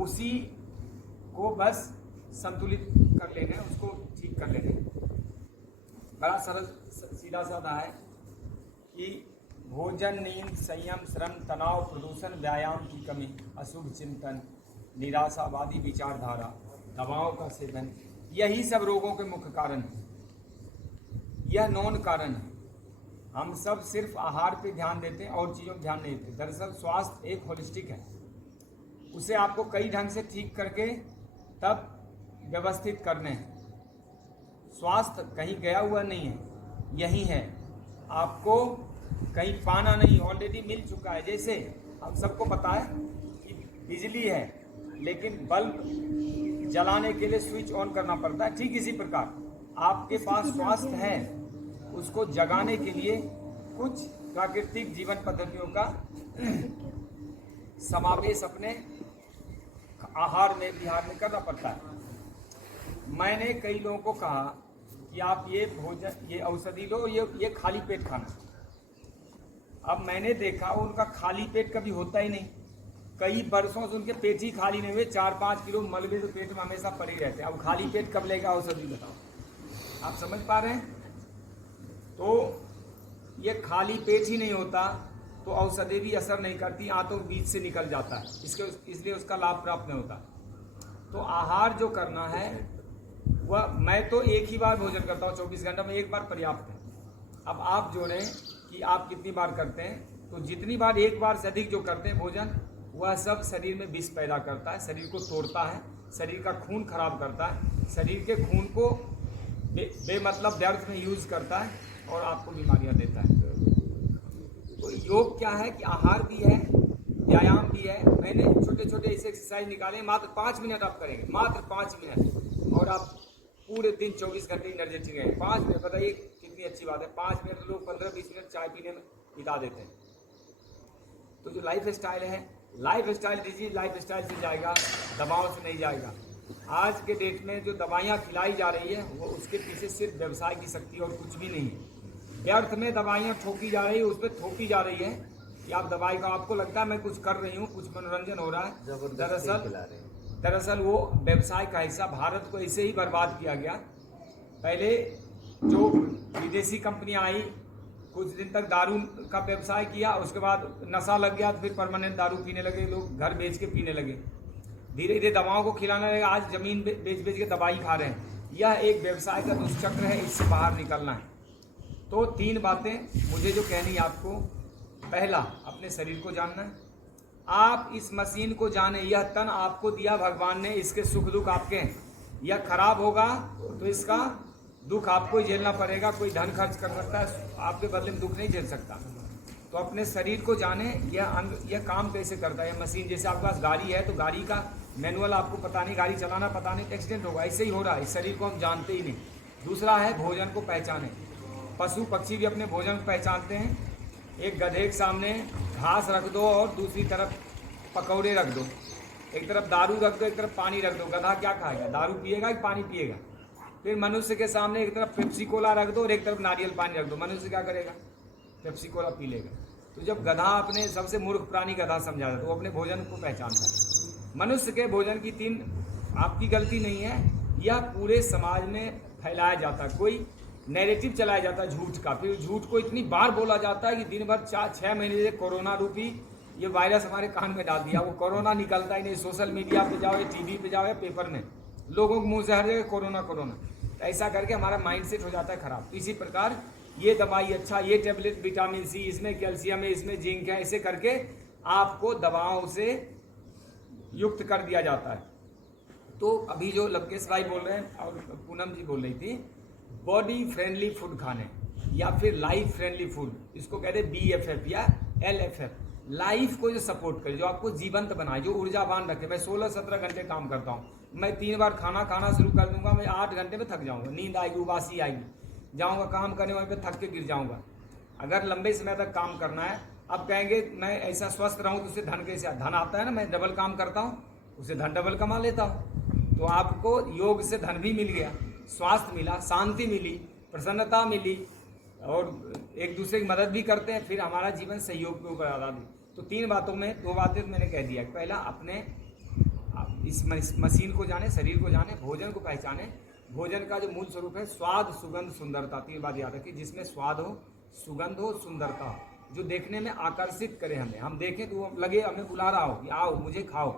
उसी को बस संतुलित कर लेना है, उसको ठीक कर लेना है। बड़ा सरल सीधा साधा है कि भोजन, नींद, संयम, श्रम, तनाव, प्रदूषण, व्यायाम की कमी, अशुभ चिंतन, निराशावादी विचारधारा, दवाओं का सेवन, यही सब रोगों के मुख्य कारण हैं। यह नॉन कारण है। हम सब सिर्फ आहार पे ध्यान देते हैं और चीज़ों पर ध्यान नहीं देते। दरअसल स्वास्थ्य एक होलिस्टिक है, उसे आपको कई ढंग से ठीक करके तब व्यवस्थित करने हैं। स्वास्थ्य कहीं गया हुआ नहीं है, यही है, आपको कहीं पाना नहीं, ऑलरेडी मिल चुका है। जैसे हम सबको पता है कि बिजली है, लेकिन बल्ब जलाने के लिए स्विच ऑन करना पड़ता है, ठीक इसी प्रकार आपके पास स्वास्थ्य है, उसको जगाने के लिए कुछ प्राकृतिक जीवन पद्धतियों का समावेश अपने आहार में, विहार में करना पड़ता है। मैंने कई लोगों को कहा कि आप ये भोजन, ये औषधि लो, ये खाली पेट खाना। अब मैंने देखा उनका खाली पेट कभी होता ही नहीं। कई वर्षों से उनके पेट ही खाली नहीं हुए, 4-5 किलो मलबे तो पेट में हमेशा पड़े रहते हैं। अब खाली पेट कब लेगा औषधि, बताओ। आप समझ पा रहे हैं? तो ये खाली पेट ही नहीं होता तो औषधि भी असर नहीं करती, आंतों के बीच से निकल जाता है, इसलिए उसका लाभ प्राप्त नहीं होता। तो आहार जो करना है वह, मैं तो एक ही बार भोजन करता हूँ, 24 घंटे में एक बार पर्याप्त है। अब आप जोड़ें कि आप कितनी बार करते हैं, तो जितनी बार, एक बार से अधिक जो करते हैं भोजन, वह सब शरीर में विष पैदा करता है, शरीर को तोड़ता है, शरीर का खून खराब करता है, शरीर के खून को बेमतलब व्यर्थ में यूज करता है और आपको बीमारियां देता है। तो योग क्या है कि आहार भी है, व्यायाम भी है। मैंने छोटे छोटे ऐसे एक्सरसाइज निकाले, मात्र 5 मिनट आप करेंगे, मात्र 5 मिनट, और आप पूरे दिन 24 घंटे एनर्जेटिक रहेंगे। 5 मिनट, बताइए कितनी अच्छी बात है। 5 मिनट लोग 15-20 मिनट चाय पीने में बिता देते हैं। तो जो लाइफ स्टाइल है, लाइफ स्टाइल दीजिए, लाइफ स्टाइल से जाएगा, दवाओं से नहीं जाएगा। आज के डेट में जो दवाइयाँ खिलाई जा रही है, वो उसके पीछे सिर्फ व्यवसाय की शक्ति और कुछ भी नहीं है। व्यर्थ में दवाइयाँ ठोकी जा रही है, उस पर थोपी जा रही है कि आप दवाई का, आपको लगता है मैं कुछ कर रही हूँ, कुछ मनोरंजन हो रहा है। दरअसल वो व्यवसाय का हिस्सा। भारत को ऐसे ही बर्बाद किया गया। पहले जो विदेशी कंपनियां आई, कुछ दिन तक दारू का व्यवसाय किया, उसके बाद नशा लग गया तो फिर परमानेंट दारू पीने लगे, लोग घर बेच के पीने लगे, धीरे धीरे दवाओं को खिलाने लगे, आज जमीन बेच बेच के दवाई खा रहे हैं। यह एक व्यवसाय का दुष्चक्र है, इससे बाहर निकलना है। तो 3 बातें मुझे जो कहनी है आपको। पहला, अपने शरीर को जानना है। आप इस मशीन को जाने, यह तन आपको दिया भगवान ने, इसके सुख दुख आपके हैं। यह खराब होगा तो इसका दुख आपको ही झेलना पड़ेगा। कोई धन खर्च कर सकता है, आपके बदले में दुख नहीं झेल सकता। तो अपने शरीर को जाने, यह काम कैसे करता है। यह मशीन, जैसे आपके पास गाड़ी है तो गाड़ी का मैनुअल आपको पता नहीं, गाड़ी चलाना पता नहीं, एक्सीडेंट होगा। ऐसे ही हो रहा है, इस शरीर को हम जानते ही नहीं। दूसरा है भोजन को पहचाने। पशु पक्षी भी अपने भोजन को पहचानते हैं। एक गधे के सामने घास रख दो और दूसरी तरफ पकौड़े रख दो, एक तरफ दारू रख दो, एक तरफ पानी रख दो, गधा क्या खाएगा, दारू पिएगा कि पानी पिएगा। फिर मनुष्य के सामने एक तरफ पेप्सी कोला रख दो और एक तरफ नारियल पानी रख दो, मनुष्य क्या करेगा, पेप्सी कोला पी लेगा। तो जब गधा, अपने सबसे मूर्ख प्राणी गधा समझा जाता है, तो वो अपने भोजन को पहचानता है। मनुष्य के भोजन की 3, आपकी गलती नहीं है, यह पूरे समाज में फैलाया जाता है। कोई नैरेटिव चलाया जाता है झूठ का, फिर झूठ को इतनी बार बोला जाता है कि दिन भर 6 महीने से कोरोना रूपी ये वायरस हमारे कान में डाल दिया। वो कोरोना निकलता ही नहीं। सोशल मीडिया पे जाओ या टीवी पे जाओ या पेपर में, लोगों के मुंह से हर जगह कोरोना कोरोना। तो ऐसा करके हमारा माइंडसेट हो जाता है खराब। तो इसी प्रकार ये दवाई अच्छा, ये टेबलेट विटामिन सी, इसमें कैल्शियम है, इसमें जिंक है, ऐसे करके आपको दवाओं से युक्त कर दिया जाता है। तो अभी जो लवकेश भाई बोल रहे हैं और पूनम जी बोल रही थी, बॉडी फ्रेंडली फूड खाने या फिर लाइफ फ्रेंडली फूड, इसको कहते हैं BFF या LFF। लाइफ को जो सपोर्ट करे, जो आपको जीवंत बनाए, जो ऊर्जावान रखे। मैं 16-17 घंटे काम करता हूँ, मैं 3 बार खाना शुरू कर दूंगा, मैं 8 घंटे में थक जाऊंगा, नींद आएगी, उबासी आएगी, जाऊंगा काम करने, वहीं पे थक के गिर जाऊंगा। अगर लंबे समय तक काम करना है, अब कहेंगे मैं ऐसा स्वस्थ रहूं तो उससे धन कैसे, धन आता है ना, मैं डबल काम करता हूँ, उससे धन डबल कमा लेता हूँ। तो आपको योग से धन भी मिल गया, स्वास्थ्य मिला, शांति मिली, प्रसन्नता मिली, और एक दूसरे की मदद भी करते हैं, फिर हमारा जीवन सहयोग के ऊपर आधारित। तो 3 बातों में 2 बातें मैंने कह दिया। पहला, अपने आप इस मशीन को जाने, शरीर को जाने, भोजन को पहचाने। भोजन का जो मूल स्वरूप है स्वाद, सुगंध, सुंदरता, तीन बात याद रखिए, जिसमें स्वाद हो, सुगंध हो, सुंदरता हो, जो देखने में आकर्षित करे हमें, हम देखें तो लगे हमें बुला रहा हो कि आओ मुझे खाओ।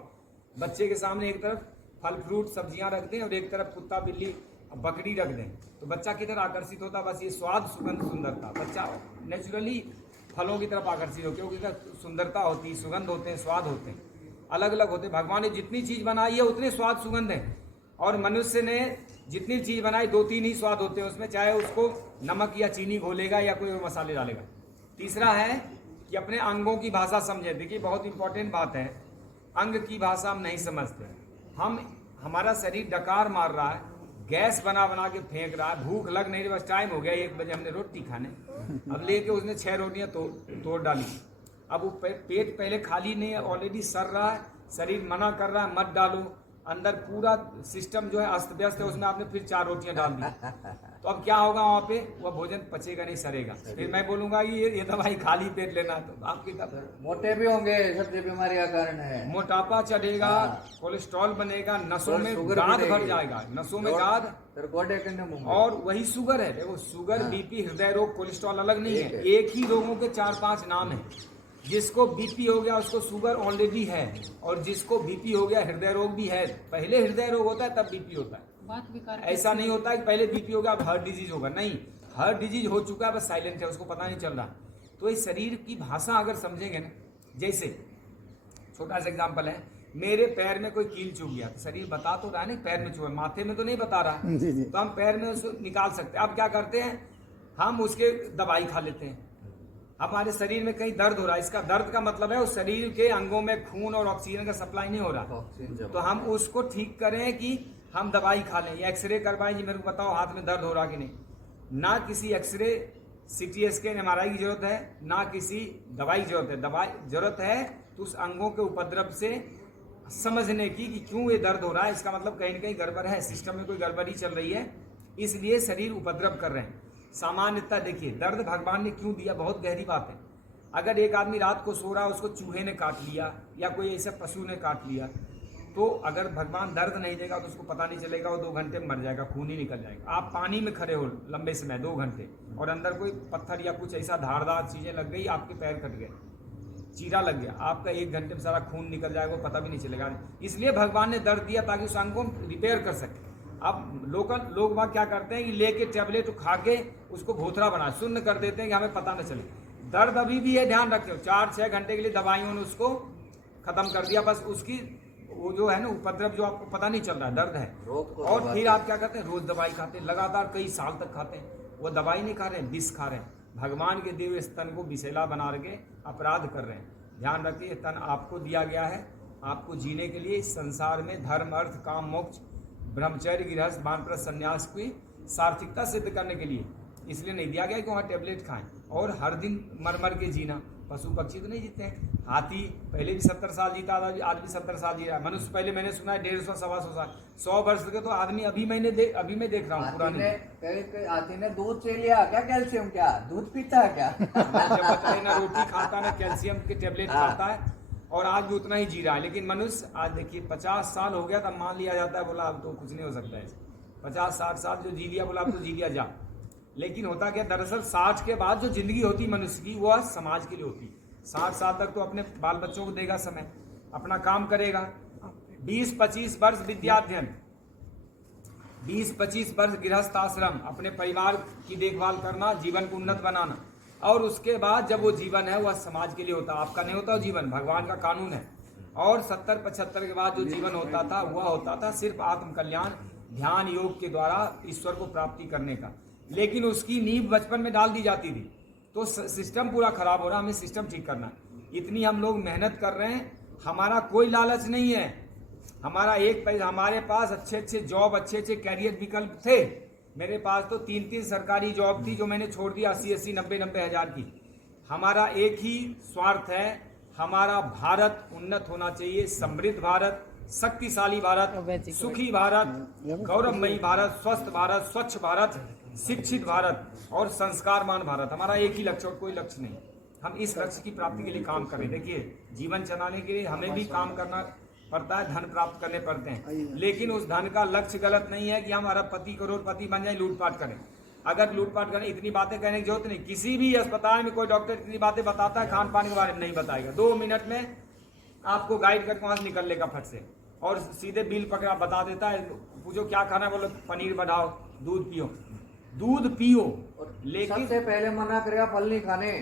बच्चे के सामने एक तरफ फल फ्रूट सब्जियां रख दें और एक तरफ कुत्ता बिल्ली बकरी रख दें तो बच्चा किधर आकर्षित होता? बस ये स्वाद, सुगंध, सुंदरता, बच्चा नेचुरली फलों की तरफ आकर्षित हो, क्योंकि सुंदरता होती है, सुगंध होते हैं, स्वाद होते हैं, अलग अलग होते हैं। भगवान ने जितनी चीज बनाई है उतने स्वाद सुगंध है, और मनुष्य ने जितनी चीज बनाई 2-3 ही स्वाद होते हैं उसमें, चाहे उसको नमक या चीनी घोलेगा या कोई और मसाले डालेगा। तीसरा है कि अपने अंगों की भाषा समझे। देखिए बहुत इंपॉर्टेंट बात है, अंग की भाषा हम नहीं समझते। हमारा शरीर डकार मार रहा है, गैस बना बना के फेंक रहा है, भूख लग नहीं रही, बस टाइम हो गया 1 बजे हमने रोटी खाने, अब लेके उसने 6 रोटियां तोड़ डाली। अब वो पेट पहले खाली नहीं है, ऑलरेडी सर रहा है, शरीर मना कर रहा है मत डालो, अंदर पूरा सिस्टम जो है अस्त व्यस्त है, उसमें आपने फिर 4 रोटियां डाल दी, तो अब क्या होगा? वहाँ पे वह भोजन पचेगा नहीं, सरेगा। फिर मैं बोलूंगा ये दवाई खाली पेट लेना, तो आपकी मोटे भी होंगे, सबसे बीमारी का कारण है, मोटापा चढ़ेगा, कोलेस्ट्रॉल बनेगा, नसों में गाद भर जाएगा, नसों में गाद, और वही शुगर है। देखो शुगर, बीपी, हृदय रोग, कोलेस्ट्रॉल अलग नहीं है, एक ही रोगों के 4-5 नाम है। जिसको बीपी हो गया उसको शुगर ऑलरेडी है, और जिसको बीपी हो गया हृदय रोग भी है। पहले हृदय रोग होता है तब बीपी होता है, ऐसा नहीं होता है कि पहले बीपी होगा अब हार्ट डिजीज होगा, नहीं, हार्ट डिजीज हो चुका है, बस साइलेंट है, उसको पता नहीं चल रहा। तो इस शरीर की भाषा अगर समझेंगे ना, जैसे छोटा सा एग्जाम्पल है, मेरे पैर में कोई कील चुभ गया, तो शरीर बता तो रहा है नहीं पैर में चुभा, माथे में तो नहीं बता रहा, तो हम पैर में उसको निकाल सकते हैं। अब क्या करते हैं, हम उसके दवाई खा लेते हैं। हमारे शरीर में कहीं दर्द हो रहा है, इसका दर्द का मतलब है उस शरीर के अंगों में खून और ऑक्सीजन का सप्लाई नहीं हो रहा, तो हम उसको ठीक करें कि हम दवाई खा लें या एक्सरे करवाएं जी, मेरे को बताओ हाथ में दर्द हो रहा कि नहीं। ना किसी एक्सरे, CT स्कैन, MRI की जरूरत है, ना किसी दवाई की जरूरत है। दवाई जरूरत है तो उस अंगों के उपद्रव से समझने की कि क्यों ये दर्द हो रहा है, इसका मतलब कहीं ना कहीं गड़बड़ है, सिस्टम में कोई गड़बड़ी चल रही है, इसलिए शरीर उपद्रव कर रहे हैं। सामान्यतः देखिए दर्द भगवान ने क्यों दिया, बहुत गहरी बात है। अगर एक आदमी रात को सो रहा है, उसको चूहे ने काट लिया या कोई ऐसे पशु ने काट लिया, तो अगर भगवान दर्द नहीं देगा तो उसको पता नहीं चलेगा, वो 2 घंटे में मर जाएगा, खून ही निकल जाएगा। आप पानी में खड़े हो लंबे समय 2 घंटे और अंदर कोई पत्थर या कुछ ऐसा धारदार चीजें लग गई, आपके पैर कट गए, चीरा लग गया, आपका 1 घंटे में सारा खून निकल जाएगा, वो पता भी नहीं चलेगा। इसलिए भगवान ने दर्द दिया ताकि उस अंग को रिपेयर कर सके। अब लोग बात क्या करते हैं कि लेके टैबलेट खा के उसको भोथरा बना शून्य कर देते हैं कि हमें पता न चले। दर्द अभी भी है, ध्यान रखें, 4-6 घंटे के लिए दवाइयों ने उसको खत्म कर दिया, बस उसकी वो जो है ना उपद्रव जो आपको पता नहीं चल रहा है, दर्द है। और फिर आप क्या करते हैं, रोज दवाई खाते हैं, लगातार कई साल तक खाते हैं, वो दवाई नहीं खा रहे हैं, विष खा रहे हैं, भगवान के दिए हुए स्तन को विषैला बना के अपराध कर रहे हैं। ध्यान रखिए, तन आपको दिया गया है, आपको जीने के लिए इस संसार में धर्म, अर्थ, काम, मोक्ष, ब्रह्मचर्य, गृहस्थ, वानप्रस्थ, संन्यास की सार्थकता सिद्ध करने के लिए, इसलिए नहीं दिया गया कि वहाँ टेबलेट खाएं और हर दिन मर मर के जीना। पशु पक्षी तो नहीं जीते हैं, हाथी पहले भी 70 साल जीता था, आज भी 70 साल जी रहा है। मनुष्य पहले मैंने सुना है 150-125 साल, 100 वर्ष के तो आदमी अभी मैं देख रहा हूँ पुराने। हाथी ने दूध से लिया क्या, कैल्शियम क्या, दूध पीता है क्या? जब बताए ना रोटी खाता ना कैल्शियम के टेबलेट खाता है, और आज भी उतना ही जी रहा है। लेकिन मनुष्य आज देखिए 50 साल हो गया तब मान लिया जाता है, बोला अब तो कुछ नहीं हो सकता है, 50-60 साल जो जी लिया, बोला अब तो जी लिया जा। लेकिन होता क्या, दरअसल 60 के बाद जो जिंदगी होती मनुष्य की, वह समाज के लिए होती। 60 साल तक तो अपने बाल बच्चों को देगा समय, अपना काम करेगा, 20-25 वर्ष विद्याध्ययन, 20-25 वर्ष गृहस्थ आश्रम, अपने परिवार की देखभाल करना, जीवन को उन्नत बनाना, और उसके बाद जब वो जीवन है वह समाज के लिए होता, आपका नहीं होता वो जीवन, भगवान का कानून है। और 70-75 के बाद जो जीवन होता था वह होता था सिर्फ आत्म कल्याण, ध्यान योग के द्वारा ईश्वर को प्राप्ति करने का। लेकिन उसकी नींव बचपन में डाल दी जाती थी, तो सिस्टम पूरा खराब हो रहा, हमें सिस्टम ठीक करना। इतनी हम लोग मेहनत कर रहे हैं, हमारा कोई लालच नहीं है, हमारा एक पैसा, हमारे पास अच्छे जॉब, अच्छे कैरियर विकल्प थे। मेरे पास तो 3 सरकारी जॉब थी जो मैंने छोड़ दिया, 80-80, 90-90 हजार की। हमारा एक ही स्वार्थ है, हमारा भारत उन्नत होना चाहिए, समृद्ध भारत, शक्तिशाली भारत, सुखी भारत, गौरवमयी भारत, स्वस्थ भारत, स्वच्छ भारत, शिक्षित भारत और संस्कारमान भारत। हमारा एक ही लक्ष्य और कोई लक्ष्य नहीं। हम इस लक्ष्य की प्राप्ति के लिए काम करें। देखिए जीवन चलाने के लिए हमें भी काम करना पड़ता है, धन प्राप्त करने पड़ते हैं, लेकिन उस धन का लक्ष्य गलत नहीं है कि हम अरबपति करोड़पति बन जाए, लूटपाट करें। अगर लूटपाट करें, इतनी बातें कहने की जरूरत नहीं। किसी भी अस्पताल में कोई डॉक्टर इतनी बातें बताता है, खान पान के बारे में नहीं बताएगा। 2 मिनट में आपको गाइड करके वहां से निकल लेगा फट से, और सीधे बिल पकड़ा बता देता है। पूछो क्या खाना है, बोलो पनीर बढ़ाओ, दूध पियो, दूध पियो। लेकिन सबसे पहले मना करेगा फल नहीं खाने।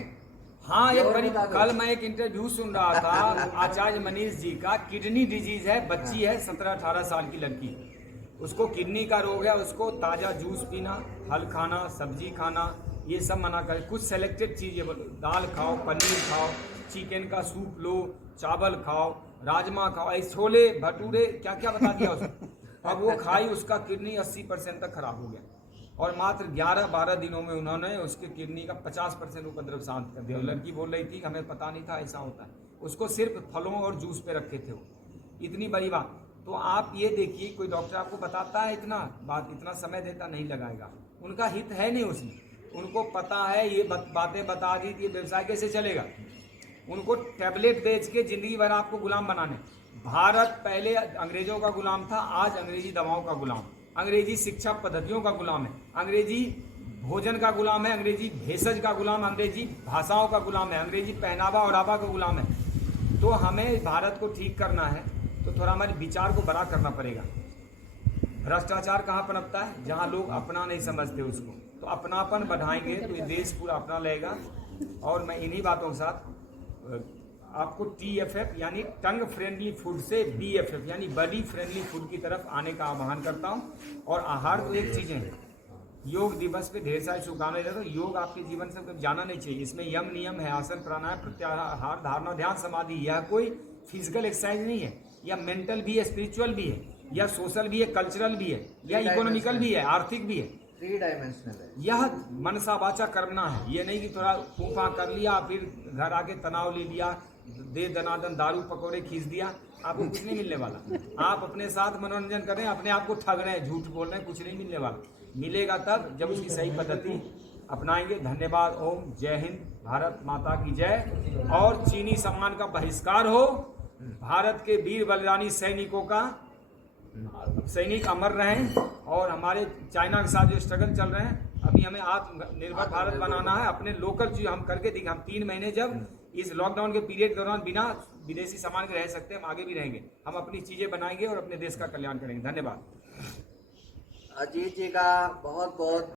हाँ, ये एक और बड़ी, बता दो। कल मैं एक इंटरव्यू सुन रहा था आचार्य मनीष जी का। किडनी डिजीज है, बच्ची है 17-18 साल की लड़की, उसको किडनी का रोग है। उसको ताजा जूस पीना, फल खाना, सब्जी खाना, ये सब मना करे। कुछ सेलेक्टेड चीजें, दाल खाओ, पनीर खाओ, चिकन का सूप लो, चावल खाओ, राजमा खाओ, ऐसे छोले भटूरे, क्या क्या बता दिया उसको। अब वो खाई, उसका किडनी 80% तक खराब हो गया, और मात्र 11-12 दिनों में उन्होंने उसके किडनी का 50% उपद्रव शांत कर दिया। लड़की बोल रही थी हमें पता नहीं था ऐसा होता है। उसको सिर्फ फलों और जूस पे रखे थे वो, इतनी बड़ी बात। तो आप ये देखिए, कोई डॉक्टर आपको बताता है इतना बात, इतना समय देता नहीं लगाएगा। उनका हित है नहीं उसमें, उनको पता है ये बातें बता दी थी, व्यवसाय कैसे चलेगा। उनको टैबलेट बेच के जिंदगी भर आपको गुलाम बनाने। भारत पहले अंग्रेजों का गुलाम था, आज अंग्रेजी दवाओं का गुलाम, अंग्रेजी शिक्षा पद्धतियों का गुलाम है, अंग्रेजी भोजन का गुलाम है, अंग्रेजी भेषज का गुलाम, अंग्रेजी भाषाओं का गुलाम है, अंग्रेजी पहनावा ओढ़ावा का गुलाम है। तो हमें भारत को ठीक करना है तो थोड़ा हमारे विचार को बड़ा करना पड़ेगा। भ्रष्टाचार कहाँ पनपता है? जहाँ लोग अपना नहीं समझते उसको। तो अपनापन बढ़ाएंगे तो ये देश पूरा अपना लेगा। और मैं इन्हीं बातों के साथ आपको TFF यानी टंग फ्रेंडली फूड से BFF यानी बॉडी फ्रेंडली फूड की तरफ आने का आह्वान करता हूँ। और आहार तो एक चीज़ें हैं। योग दिवस पे ढेर सारी शुभकामनाएं देता हूँ। योग आपके जीवन से कभी जाना नहीं चाहिए। इसमें यम नियम है, आसन प्राणायाम प्रत्याहार धारणा ध्यान समाधि। यह कोई फिजिकल एक्सरसाइज नहीं है, यह मेंटल भी है, स्पिरिचुअल भी है, या सोशल भी है, कल्चरल भी है, या इकोनॉमिकल भी है, आर्थिक भी है। 3 डायमेंशनल है। यह मनसा वाचा करना है। ये नहीं कि थोड़ा फूफा कर लिया फिर घर आके तनाव ले लिया, दे दनादन दारू पकौड़े खींच दिया, आपको कुछ नहीं मिलने वाला। आप अपने साथ मनोरंजन कर रहे हैं, अपने आप को ठग रहे हैं, झूठ बोल रहे हैं, कुछ नहीं मिलने वाला। मिलेगा तब जब उसकी सही पद्धति अपनाएंगे। धन्यवाद। ओम जय हिंद, भारत माता की जय। और चीनी सामान का बहिष्कार हो। भारत के वीर बलिदानी सैनिकों का, सैनिक अमर रहें। और हमारे चाइना के साथ जो स्ट्रगल चल रहे हैं, अभी हमें आत्मनिर्भर भारत बनाना है। अपने लोकल चीज हम करके दिखे। हम 3 महीने जब इस लॉकडाउन के पीरियड के दौरान बिना विदेशी सामान के रह सकते हैं, हम आगे भी रहेंगे। हम अपनी चीजें बनाएंगे और अपने देश का कल्याण करेंगे। धन्यवाद। अजीत जी का बहुत बहुत